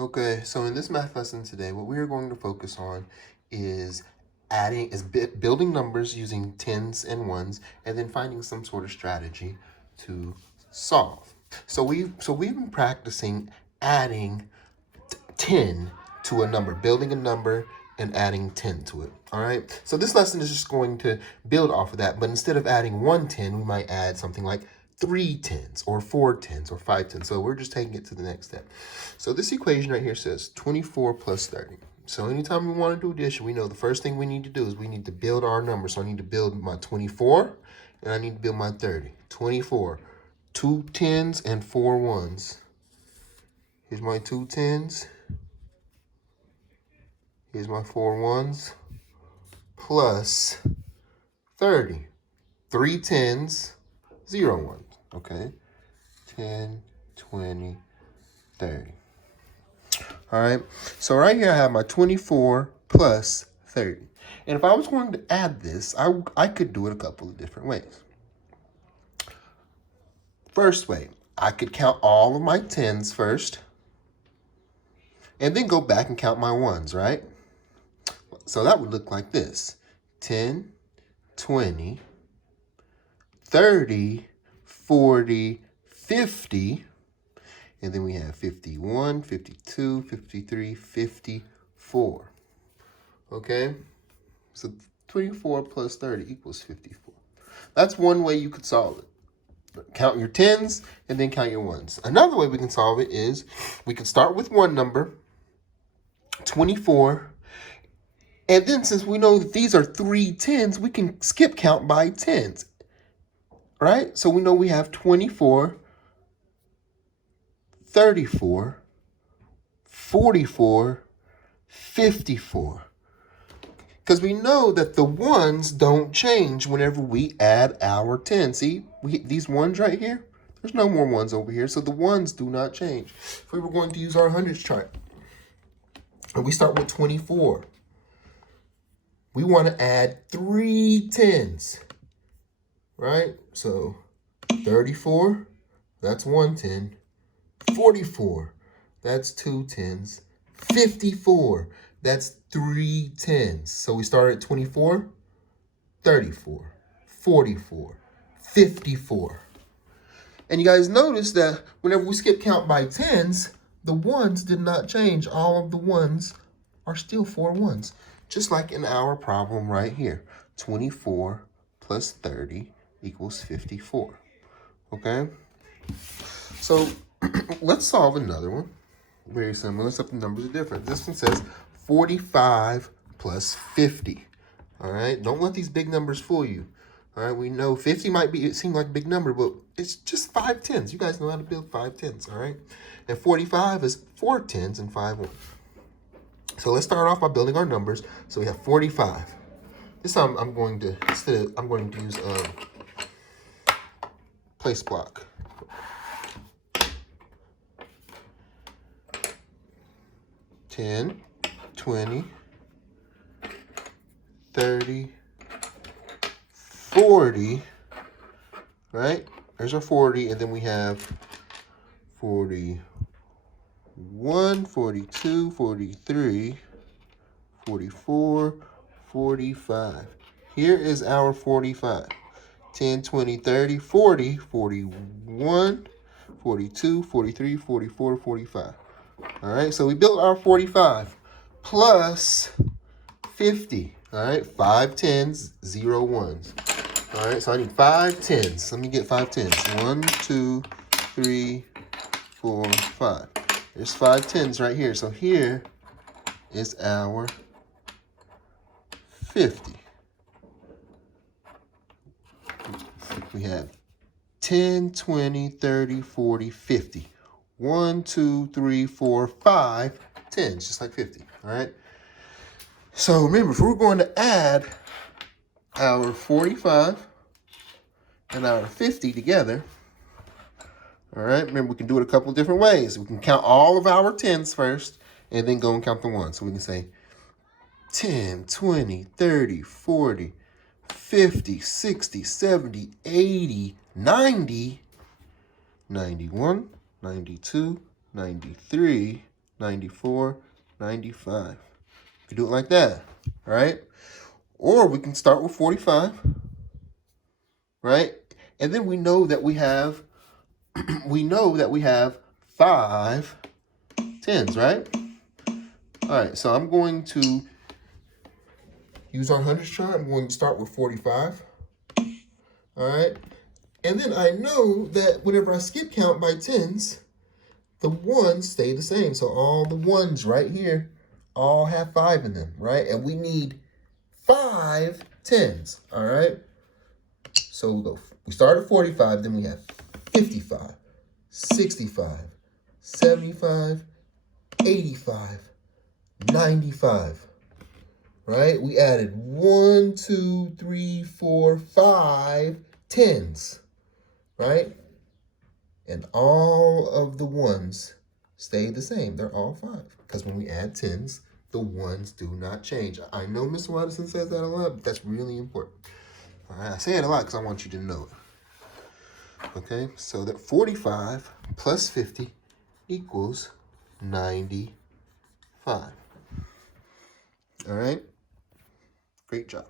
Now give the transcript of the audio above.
Okay, so in this math lesson today, what we are going to focus on is building numbers using tens and ones, and then finding some sort of strategy to solve. So we've been practicing adding 10 to a number, building a number and adding 10 to it. All right. So this lesson is just going to build off of that, but instead of adding 1 10, we might add something like 3 10s or 4 10s or 5 10s. So we're just taking it to the next step. So this equation right here says 24 plus 30. So anytime we want to do addition, we know the first thing we need to do is we need to build our number. So I need to build my 24 and I need to build my 30. 24, 2 10s and 4 1s. Here's my 2 10s. Here's my 4 1s plus 30. 3 10s, 0 1s. Okay. 10, 20, 30. All right. So right here I have my 24 plus 30. And if I was going to add this, I could do it a couple of different ways. First way, I could count all of my 10s first and then go back and count my 1s, right? So that would look like this. 10, 20, 30, 40, 50, and then we have 51, 52, 53, 54. Okay? So 24 plus 30 equals 54. That's one way you could solve it. Count your 10s and then count your 1s. Another way we can solve it is we can start with one number, 24, and then since we know that these are 3 10s, we can skip count by 10s, right? So we know we have 24, 34, 44, 54. Because we know that the 1s don't change whenever we add our 10. See, these 1s right here, there's no more 1s over here, so the 1s do not change. If we were going to use our hundreds chart, and we start with 24, we want to add 3 10s, right? So 34, that's 1 10. 44, that's 2 10s. 54, that's 3 10s. So we start at 24, 34, 44, 54. And you guys notice that whenever we skip count by 10s, the 1s did not change. All of the 1s are still 4 1s. Just like in our problem right here. 24 plus 30 equals 54. Okay? So let's solve another one. Very similar, except the numbers are different. This one says 45 plus 50. All right? Don't let these big numbers fool you. All right? We know 50 it seem like a big number, but it's just 5 10s. You guys know how to build 5 10s, all right? And 45 is 4 10s and 5 1s. So let's start off by building our numbers. So we have 45. This time I'm going to use a place block. 10, 20, 30, 40, right? There's our 40, and then we have 41, 42, 43, 44, 45. Here is our 45. 10, 20, 30, 40, 41, 42, 43, 44, 45. All right, so we built our 45 plus 50. All right, 5 10s, 0 1s. All right, so I need 5 10s. Let me get 5 10s. 1, 2, 3, 4, 5. There's 5 10s right here. So here is our 50. We have 10, 20, 30, 40, 50. 1, 2, 3, 4, 5 10s, just like 50. All right. So remember, if we're going to add our 45 and our 50 together, all right, remember we can do it a couple of different ways. We can count all of our 10s first and then go and count the 1s. So we can say 10, 20, 30, 40, 50, 60, 70, 80, 90, 91, 92, 93, 94, 95. You do it like that, right? Or we can start with 45, right? And then we know that we have five tens, right? All right, so I'm going to use our hundreds chart. I'm going to start with 45. All right. And then I know that whenever I skip count by tens, the ones stay the same. So all the ones right here all have 5 in them, right? And we need 5 tens, all right? So we start at 45, then we have 55, 65, 75, 85, 95, right? We added 1, 2, 3, 4, 5 tens, right? And all of the ones stay the same. They're all 5. Because when we add tens, the ones do not change. I know Mr. Watterson says that a lot, but that's really important. All right, I say it a lot because I want you to know it. Okay, so that 45 plus 50 equals 95. All right, great job.